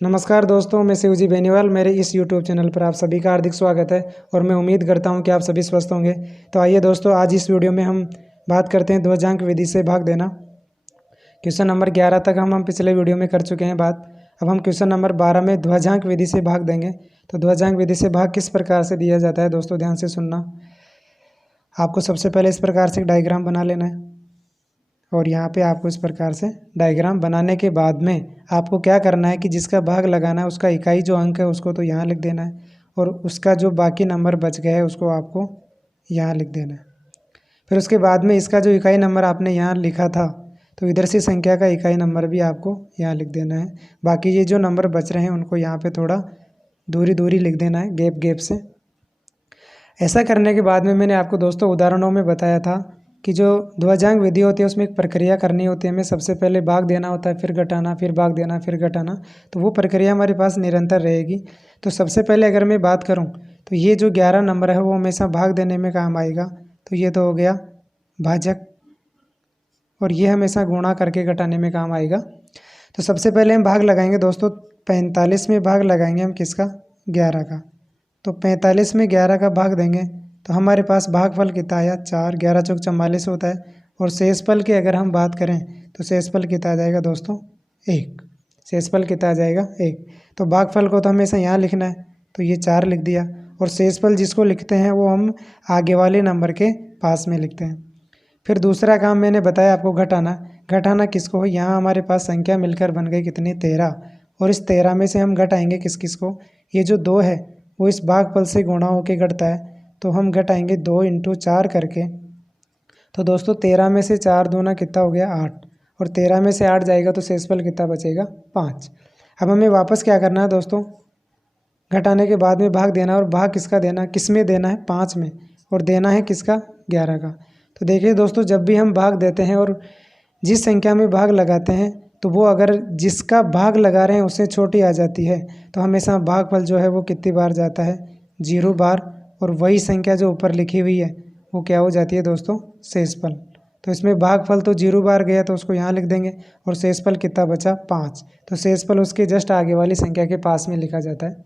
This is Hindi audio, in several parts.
नमस्कार दोस्तों, मैं शिवजी बेनीवाल। मेरे इस YouTube चैनल पर आप सभी का हार्दिक स्वागत है और मैं उम्मीद करता हूं कि आप सभी स्वस्थ होंगे। तो आइए दोस्तों, आज इस वीडियो में हम बात करते हैं ध्वजांक विधि से भाग देना। क्वेश्चन नंबर 11 तक हम पिछले वीडियो में कर चुके हैं बात। अब हम क्वेश्चन नंबर 12 में ध्वजांक विधि से भाग देंगे। तो ध्वजांक विधि से भाग किस प्रकार से दिया जाता है दोस्तों, ध्यान से सुनना। आपको सबसे पहले इस प्रकार से एक डायग्राम बना लेना है और यहाँ पे आपको इस प्रकार से डायग्राम बनाने के बाद में आपको क्या करना है कि जिसका भाग लगाना है उसका इकाई जो अंक है उसको तो यहाँ लिख देना है और उसका जो बाकी नंबर बच गया है उसको आपको यहाँ लिख देना है। फिर उसके बाद में इसका जो इकाई नंबर आपने यहाँ लिखा था तो इधर से संख्या का इकाई नंबर भी आपको यहाँ लिख देना है। बाकी ये जो नंबर बच रहे हैं उनको यहाँ पर थोड़ा दूरी दूरी लिख देना है, गैप गैप से। ऐसा करने के बाद में मैंने आपको दोस्तों उदाहरणों में बताया था कि जो ध्वजांक विधि होती है उसमें एक प्रक्रिया करनी होती है। हमें सबसे पहले भाग देना होता है, फिर घटाना, फिर भाग देना, फिर घटाना। तो वो प्रक्रिया हमारे पास निरंतर रहेगी। तो सबसे पहले अगर मैं बात करूं तो ये जो 11 नंबर है वो हमेशा भाग देने में काम आएगा। तो ये तो हो गया भाजक और ये हमेशा गुणा करके घटाने में काम आएगा। तो सबसे पहले हम भाग लगाएंगे दोस्तों 45 में भाग लगाएंगे हम किसका, 11 का। तो 45 में 11 का भाग देंगे तो हमारे पास भागफल कितना आया, 4। 11 चौक 44 होता है। और शेषफल की अगर हम बात करें तो शेषफल कितना आ जाएगा दोस्तों, 1। शेषफल कितना आ जाएगा, 1। तो भागफल को तो हमेशा यहाँ लिखना है तो ये 4 लिख दिया। और शेषफल जिसको लिखते हैं वो हम आगे वाले नंबर के पास में लिखते हैं। फिर दूसरा काम मैंने बताया आपको घटाना। घटाना किसको हो, यहाँ हमारे पास संख्या मिलकर बन गई कितनी, 13। और इस 13 में से हम घटाएंगे किस किस को, ये जो 2 है वो इस भागफल से गुणा होकर घटता है। तो हम घटाएंगे 2 × 4 करके। तो दोस्तों 13 में से 4 दूना कितना हो गया, 8। और 13 में से 8 जाएगा तो शेषफल कितना बचेगा, 5। अब हमें वापस क्या करना है दोस्तों, घटाने के बाद में भाग देना। और भाग किसका देना, किस में देना है, 5 में। और देना है किसका, 11 का। तो देखिए दोस्तों, जब भी हम भाग देते हैं और जिस संख्या में भाग लगाते हैं तो वो अगर जिसका भाग लगा रहे हैं उससे छोटी आ जाती है तो हमेशा भागफल जो है वो कितनी बार जाता है, 0 बार। और वही संख्या जो ऊपर लिखी हुई है वो क्या हो जाती है दोस्तों, शेषफल। तो इसमें भागफल तो 0 बार गया तो उसको यहाँ लिख देंगे और शेषफल कितना बचा, 5। तो शेषफल उसके जस्ट आगे वाली संख्या के पास में लिखा जाता है।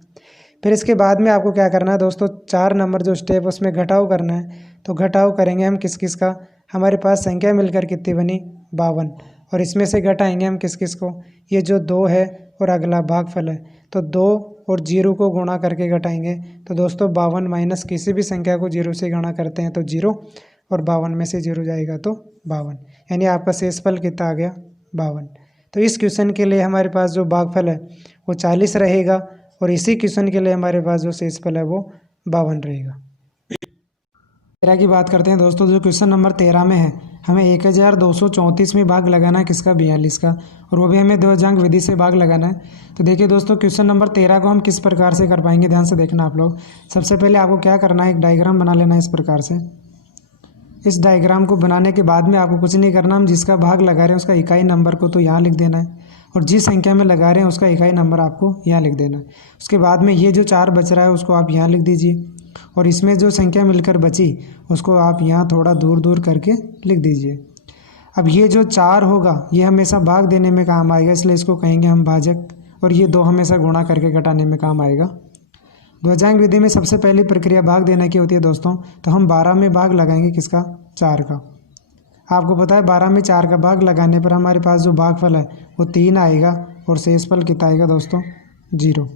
फिर इसके बाद में आपको क्या करना है दोस्तों, 4 नंबर जो स्टेप उसमें घटाव करना है। तो घटाव करेंगे हम किस किस का, हमारे पास संख्या मिलकर कितनी बनी, 52। और इसमें से घटाएंगे हम किस किस को, ये जो 2 है और अगला भागफल है। तो 2 और 0 को गुणा करके घटाएंगे। तो दोस्तों 52 माइनस किसी भी संख्या को 0 से गुणा करते हैं तो 0, और 52 में से 0 जाएगा तो 52, यानी आपका शेषफल कितना आ गया, 52। तो इस क्वेश्चन के लिए हमारे पास जो भागफल है वो 40 रहेगा और इसी क्वेश्चन के लिए हमारे पास जो शेषफल है वो 52 रहेगा। 13 की बात करते हैं दोस्तों। जो क्वेश्चन नंबर 13 में है, हमें 1234 में भाग लगाना है किसका, 42 का। और वो भी हमें ध्वजांक विधि से भाग लगाना है। तो देखिए दोस्तों, क्वेश्चन नंबर 13 को हम किस प्रकार से कर पाएंगे, ध्यान से देखना आप लोग। सबसे पहले आपको क्या करना है, एक डायग्राम बना लेना है इस प्रकार से। इस डायग्राम को बनाने के बाद में आपको कुछ नहीं करना, हम जिसका भाग लगा रहे हैं उसका इकाई नंबर को तो यहाँ लिख देना है और जिस संख्या में लगा रहे हैं उसका इकाई नंबर आपको यहाँ लिख देना है। उसके बाद में ये जो 4 बच रहा है उसको आप यहाँ लिख दीजिए और इसमें जो संख्या मिलकर बची उसको आप यहाँ थोड़ा दूर दूर करके लिख दीजिए। अब ये जो 4 होगा ये हमेशा भाग देने में काम आएगा, इसलिए इसको कहेंगे हम भाजक। और ये 2 हमेशा गुणा करके घटाने में काम आएगा। ध्वजांक विधि में सबसे पहली प्रक्रिया भाग देने की होती है दोस्तों। तो हम 12 में भाग लगाएंगे किसका, 4 का। आपको पता है 12 में 4 का भाग लगाने पर हमारे पास जो भागफल है वो 3 आएगा और शेषफल कितना आएगा दोस्तों, 0।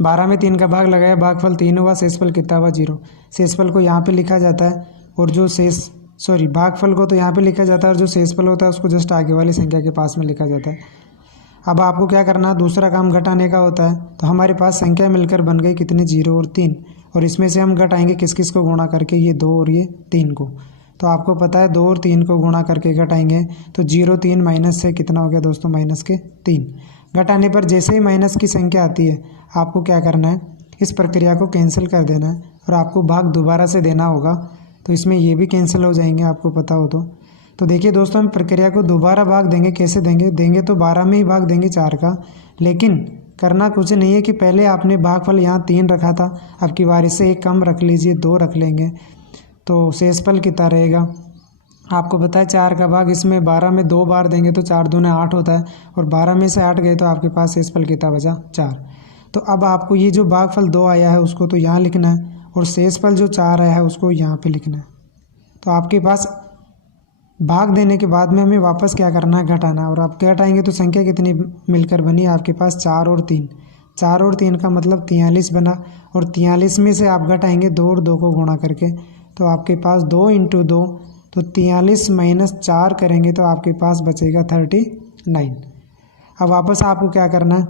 12 में 3 का भाग लगाया, भागफल 3 हुआ, शेषफल कितना हुआ, 0। शेषफल को यहाँ पे लिखा जाता है और जो भागफल को तो यहाँ पे लिखा जाता है और जो शेषफल होता है उसको जस्ट आगे वाली संख्या के पास में लिखा जाता है। अब आपको क्या करना है, दूसरा काम घटाने का होता है। तो हमारे पास संख्या मिलकर बन गई कितनी, 0 और 3। और इसमें से हम घटाएंगे किस किस को गुणा करके, ये 2 और ये 3 को। तो आपको पता है 2 और 3 को गुणा करके घटाएंगे तो 0 3 माइनस से कितना हो गया दोस्तों, माइनस के 3। घटाने पर जैसे ही माइनस की संख्या आती है आपको क्या करना है, इस प्रक्रिया को कैंसिल कर देना है और आपको भाग दोबारा से देना होगा। तो इसमें ये भी कैंसिल हो जाएंगे आपको पता हो तो देखिए दोस्तों, हम प्रक्रिया को दोबारा भाग देंगे। कैसे देंगे तो 12 में ही भाग देंगे 4 का। लेकिन करना कुछ नहीं है कि पहले आपने भागफल यहाँ 3 रखा था, अब की बार इससे 1 कम रख लीजिए, 2 रख लेंगे। तो शेषफल कितना रहेगा, आपको पता है 4 का भाग इसमें 12 में 2 बार देंगे तो 4 दूने 8 होता है, और 12 में से 8 गए तो आपके पास शेषफल कितना बचा 4। तो अब आपको ये जो भागफल 2 आया है उसको तो यहाँ लिखना है, और शेषफल जो 4 आया है उसको यहाँ पे लिखना है। तो आपके पास भाग देने के बाद में हमें वापस क्या करना है, घटाना। और आप घटाएंगे तो संख्या कितनी मिलकर बनी आपके पास 4 और 3। 4 और 3 का मतलब 43 बना, और 43 में से आप घटाएंगे 2 और 2 को गुणा करके, तो आपके पास 2 × 2, तो 43 - 4 करेंगे तो आपके पास बचेगा 39। अब वापस आपको क्या करना है,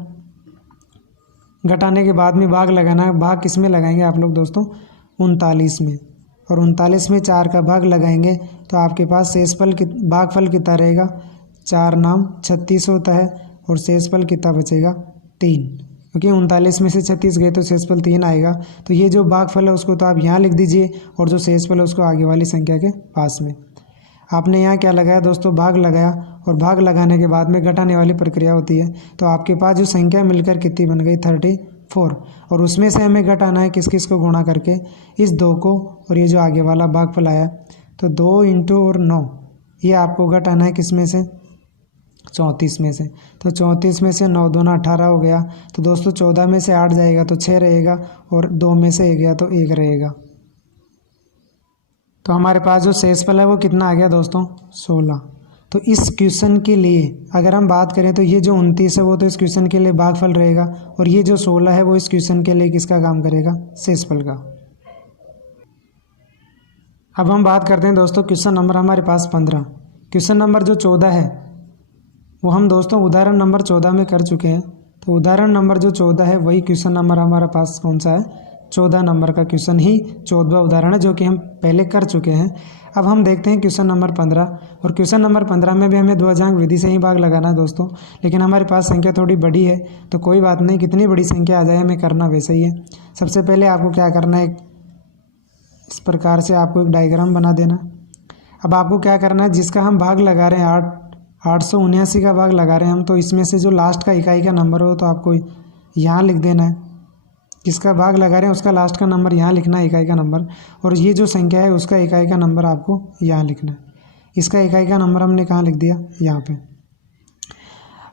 घटाने के बाद में भाग लगाना है। भाग किस में लगाएंगे आप लोग दोस्तों, 39 में, और 39 में 4 का भाग लगाएंगे तो आपके पास शेषफल भागफल कितना रहेगा, 4 नाम 36 होता है, और शेषफल कितना बचेगा 3, क्योंकि 39 में से 36 गए तो शेषफल 3 आएगा। तो ये जो भागफल है उसको तो आप यहाँ लिख दीजिए, और जो शेषफल है उसको आगे वाली संख्या के पास में। आपने यहाँ क्या लगाया दोस्तों, भाग लगाया, और भाग लगाने के बाद में घटाने वाली प्रक्रिया होती है। तो आपके पास जो संख्या मिलकर कितनी बन गई 34, और उसमें से हमें घटाना है किस किस को गुणा करके, इस 2 को, और ये जो आगे वाला भागफल आया, तो 2 × और 9 ये आपको घटाना है किस में से, 34 में से। तो 34 में से 9 दूना 18 हो गया। तो दोस्तों 14 में से 8 जाएगा तो 6 रहेगा, और 2 में से 1 गया तो 1 रहेगा। तो हमारे पास जो शेषफल है वो कितना आ गया दोस्तों, 16। तो इस क्वेश्चन के लिए अगर हम बात करें तो ये जो 29 है वो तो इस क्वेश्चन के लिए भागफल रहेगा, और ये जो 16 है वो इस क्वेश्चन के लिए किसका काम करेगा, शेषफल का। अब हम बात करते हैं दोस्तों क्वेश्चन नंबर हमारे पास 15। क्वेश्चन नंबर जो 14 है वो हम दोस्तों उदाहरण नंबर 14 में कर चुके हैं। तो उदाहरण नंबर जो 14 है वही क्वेश्चन नंबर हमारे पास कौन सा है, 14 नंबर का क्वेश्चन ही 14वां उदाहरण है, जो कि हम पहले कर चुके हैं। अब हम देखते हैं क्वेश्चन नंबर 15, और क्वेश्चन नंबर 15 में भी हमें ध्वजांक विधि से ही भाग लगाना है दोस्तों, लेकिन हमारे पास संख्या थोड़ी बड़ी है तो कोई बात नहीं, कितनी बड़ी संख्या आ जाए हमें करना वैसे ही है। सबसे पहले आपको क्या करना है, इस प्रकार से आपको एक डायग्राम बना देना। अब आपको क्या करना है, जिसका हम भाग लगा रहे हैं 879 का भाग लगा रहे हैं हम, तो इसमें से जो लास्ट का इकाई का नंबर हो तो आपको यहाँ लिख देना है। जिसका भाग लगा रहे हैं उसका लास्ट का नंबर यहाँ लिखना है, इकाई का नंबर, और ये जो संख्या है उसका इकाई का नंबर आपको यहाँ लिखना है। इसका इकाई का नंबर हमने कहाँ लिख दिया, यहाँ पे।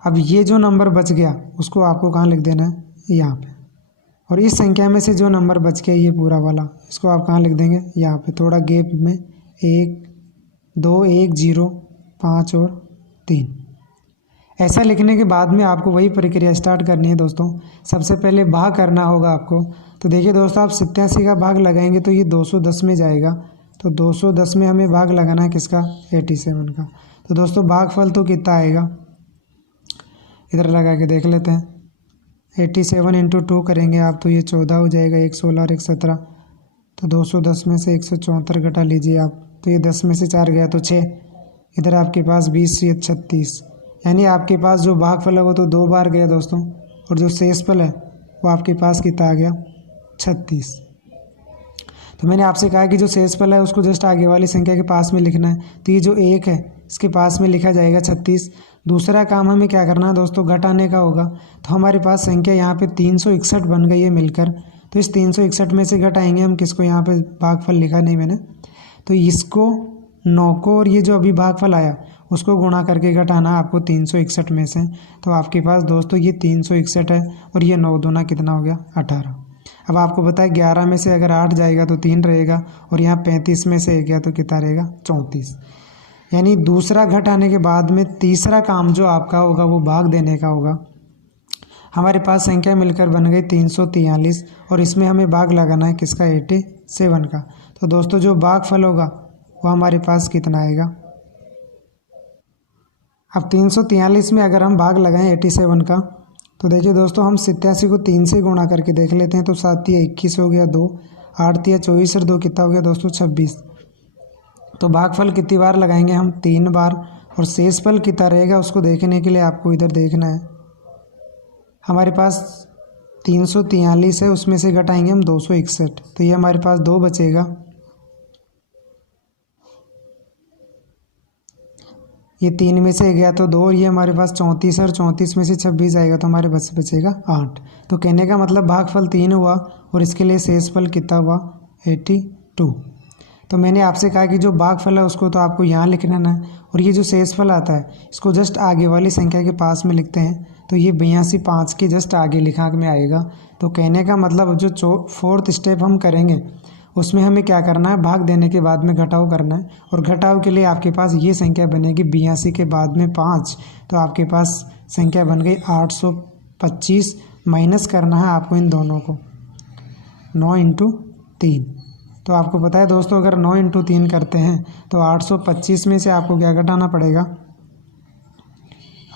अब ये जो नंबर बच गया उसको आपको कहाँ लिख देना है, यहाँ पे। और इस संख्या में से जो नंबर बच गया ये पूरा वाला, इसको आप कहाँ लिख देंगे, यहाँ पे, थोड़ा गैप में, 1 2 1 0 5 और 3। ऐसा लिखने के बाद में आपको वही प्रक्रिया स्टार्ट करनी है दोस्तों। सबसे पहले भाग करना होगा आपको। तो देखिए दोस्तों, आप 87 का भाग लगाएंगे तो ये 210 में जाएगा, तो 210 में हमें भाग लगाना है किसका, 87 का। तो दोस्तों भागफल तो कितना आएगा, इधर लगा के देख लेते हैं। 87 × 2 करेंगे आप तो ये 14 हो जाएगा, 1 16 और 1 17। तो 210 में से 174 घटा लीजिए आप, तो ये 10 में से 4 गया तो 6। इधर आपके पास 20 से 36, यानी आपके पास जो भागफल है वो तो 2 बार गया दोस्तों, और जो शेषफल है वो आपके पास कितना आ गया, 36। तो मैंने आपसे कहा कि जो शेषफल है उसको जस्ट आगे वाली संख्या के पास में लिखना है। तो ये जो 1 है इसके पास में लिखा जाएगा 36। दूसरा काम हमें क्या करना है दोस्तों, घटाने का होगा। तो हमारे पास संख्या यहाँ पे 361 बन गई है मिलकर। तो इस 361 में से घटाएंगे हम किसको, यहाँ पे भागफल लिखा नहीं मैंने, तो इसको 9 को, और ये जो अभी भागफल आया उसको गुणा करके घटाना आपको 361 में से। तो आपके पास दोस्तों ये 361 है, और ये 9 दूना कितना हो गया, 18। अब आपको पता है 11 में से अगर 8 जाएगा तो 3 रहेगा, और यहाँ 35 में से 1 गया तो कितना रहेगा, 34। यानी दूसरा घटाने के बाद में तीसरा काम जो आपका होगा वो भाग देने का होगा। हमारे पास संख्या मिलकर बन गई 343, और इसमें हमें भाग लगाना है किसका, 87 का। तो दोस्तों जो भागफल होगा वो हमारे पास कितना आएगा। अब 343 में अगर हम भाग लगाएं 87 का, तो देखिए दोस्तों हम 87 को 3 से गुणा करके देख लेते हैं। तो 7 × 21 हो गया 2, 8 × 24 और 2 कितना हो गया दोस्तों, 26। तो भागफल कितनी बार लगाएंगे हम, 3 बार। और शेषफल कितना रहेगा उसको देखने के लिए आपको इधर देखना है। हमारे पास 343 है, उसमें से घटाएंगे हम 261, तो ये हमारे पास 2 बचेगा। ये 3 में से गया तो 2, और ये हमारे पास 34 है, और 34 में से 26 आएगा तो हमारे पास बचेगा 8। तो कहने का मतलब भागफल 3 हुआ, और इसके लिए शेषफल कितना हुआ, 82। तो मैंने आपसे कहा कि जो भागफल है उसको तो आपको यहाँ लिख लेना है, और ये जो शेषफल आता है इसको जस्ट आगे वाली संख्या के पास में लिखते हैं। तो ये 82 के जस्ट आगे लिखांक में आएगा। तो कहने का मतलब जो फोर्थ स्टेप हम करेंगे उसमें हमें क्या करना है, भाग देने के बाद में घटाव करना है। और घटाव के लिए आपके पास ये संख्या बनेगी 82 के बाद में 5, तो आपके पास संख्या बन गई 825। माइनस करना है आपको इन दोनों को, 9 × 3। तो आपको पता है दोस्तों, अगर 9 × 3 करते हैं तो 825 में से आपको क्या घटाना पड़ेगा,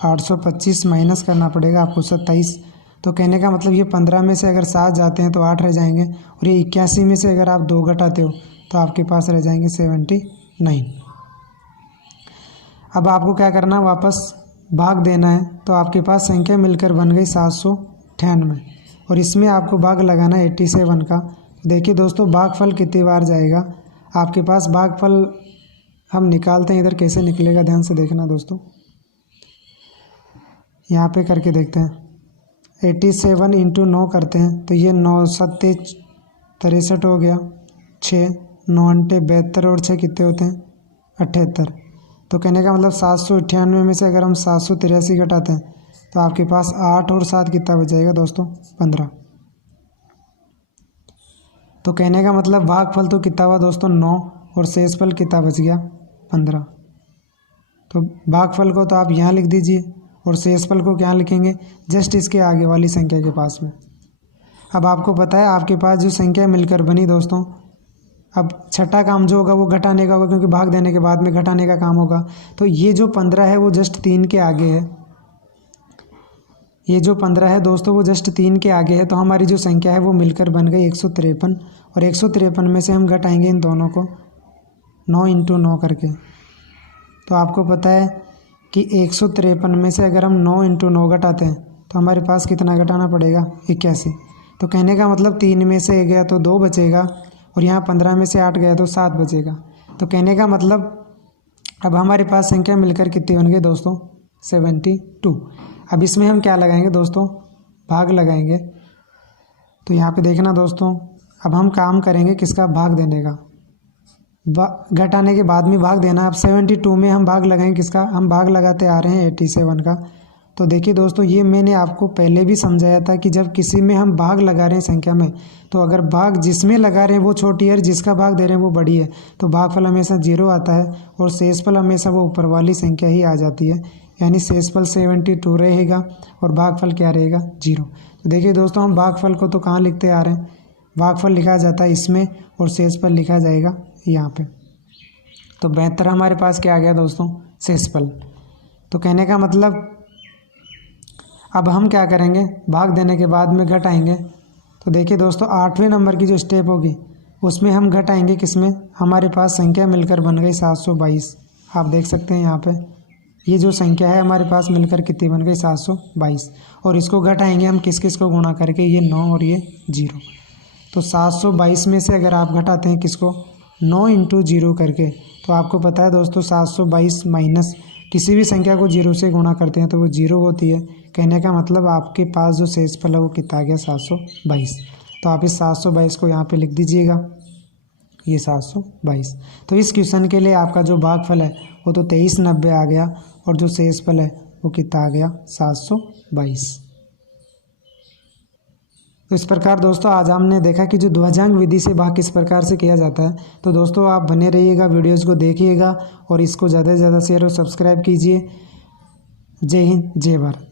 825 माइनस करना पड़ेगा आपको 27। तो कहने का मतलब ये 15 में से अगर 7 जाते हैं तो 8 रह जाएंगे, और ये 81 में से अगर आप 2 घटाते हो तो आपके पास रह जाएंगे 79। अब आपको क्या करना, वापस भाग देना है। तो आपके पास संख्या मिलकर बन गई 798, और इसमें आपको भाग लगाना है 87 का। देखिए दोस्तों, भागफल कितनी बार जाएगा आपके पास। भागफल हम निकालते हैं, इधर कैसे निकलेगा ध्यान से देखना दोस्तों, यहाँ पे करके देखते हैं। 87 × 9 करते हैं तो ये 9 7 63 हो गया, 6 9 8 72, और 6 कितने होते हैं 78। तो कहने का मतलब 798 में से अगर हम 783 घटाते हैं तो आपके पास 8 और 7 कितना बच जाएगा दोस्तों, 15। तो कहने का मतलब भागफल तो कितना हुआ दोस्तों, 9, और शेषफल कितना बच गया, 15। तो भागफल को तो आप यहाँ लिख दीजिए, और शेषफल को क्या लिखेंगे, जस्ट इसके आगे वाली संख्या के पास में। अब आपको पता है आपके पास जो संख्या मिलकर बनी दोस्तों, अब छठा काम जो होगा वो घटाने का होगा, क्योंकि भाग देने के बाद में घटाने का काम होगा। तो ये जो 15 है वो जस्ट 3 के आगे है, ये जो 15 है दोस्तों वो जस्ट 3 के आगे है। तो हमारी जो संख्या है वो मिलकर बन गई 153, और 153 में से हम घटाएंगे इन दोनों को 9 × 9 करके। तो आपको पता है कि 153 में से अगर हम 9 × 9 घटाते हैं तो हमारे पास कितना घटाना पड़ेगा, 81। तो कहने का मतलब 3 में से गया तो 2 बचेगा, और यहाँ 15 में से 8 गया तो 7 बचेगा। तो कहने का मतलब अब हमारे पास संख्या मिलकर कितनी बन गई दोस्तों, 72। अब इसमें हम क्या लगाएंगे दोस्तों, भाग लगाएंगे। तो यहाँ पे देखना दोस्तों, अब हम काम करेंगे किसका, भाग देने का। घटाने के बाद में भाग देना। अब 72 में हम भाग लगाएंगे किसका, हम भाग लगाते आ रहे हैं 87 का। तो देखिए दोस्तों, ये मैंने आपको पहले भी समझाया था कि जब किसी में हम भाग लगा रहे हैं संख्या में, तो अगर भाग जिसमें लगा रहे हैं वो छोटी है, जिसका भाग दे रहे हैं वो बड़ी है, तो भागफल हमेशा 0 आता है, और शेषफल हमेशा वो ऊपर वाली संख्या ही आ जाती है। यानी शेषफल 72 रहेगा और भागफल क्या रहेगा, 0। तो देखिए दोस्तों, हम भागफल को तो कहाँ लिखते आ रहे हैं, भागफल लिखा जाता है इसमें, और शेषफल लिखा जाएगा यहाँ पे। तो 72 हमारे पास क्या आ गया दोस्तों, शेषफल। तो कहने का मतलब अब हम क्या करेंगे, भाग देने के बाद में घटाएंगे। तो देखिए दोस्तों, 8वें नंबर की जो स्टेप होगी उसमें हम घटाएंगे किसमें, हमारे पास संख्या मिलकर बन गई 722। आप देख सकते हैं यहाँ पे ये जो संख्या है हमारे पास मिलकर कितनी बन गई, 722। और इसको घटाएंगे हम किस किस को गुणा करके, ये 9 और ये 0। तो 722 में से अगर आप घटाते हैं किसको, 9 × 0 करके, तो आपको पता है दोस्तों 722 माइनस किसी भी संख्या को 0 से गुणा करते हैं तो वो 0 होती है। कहने का मतलब आपके पास जो शेषफल है वो कितना आ गया, 722। तो आप इस 722 को यहाँ पे लिख दीजिएगा, ये 722। तो इस क्वेश्चन के लिए आपका जो भागफल है वो तो 2390 आ गया, और जो शेषफल है वो कितना आ गया, 722। तो इस प्रकार दोस्तों आज हमने देखा कि जो ध्वजांक विधि से भाग किस प्रकार से किया जाता है। तो दोस्तों आप बने रहिएगा, वीडियोज़ को देखिएगा, और इसको ज़्यादा से ज़्यादा शेयर और सब्सक्राइब कीजिए। जय हिंद, जय भारत।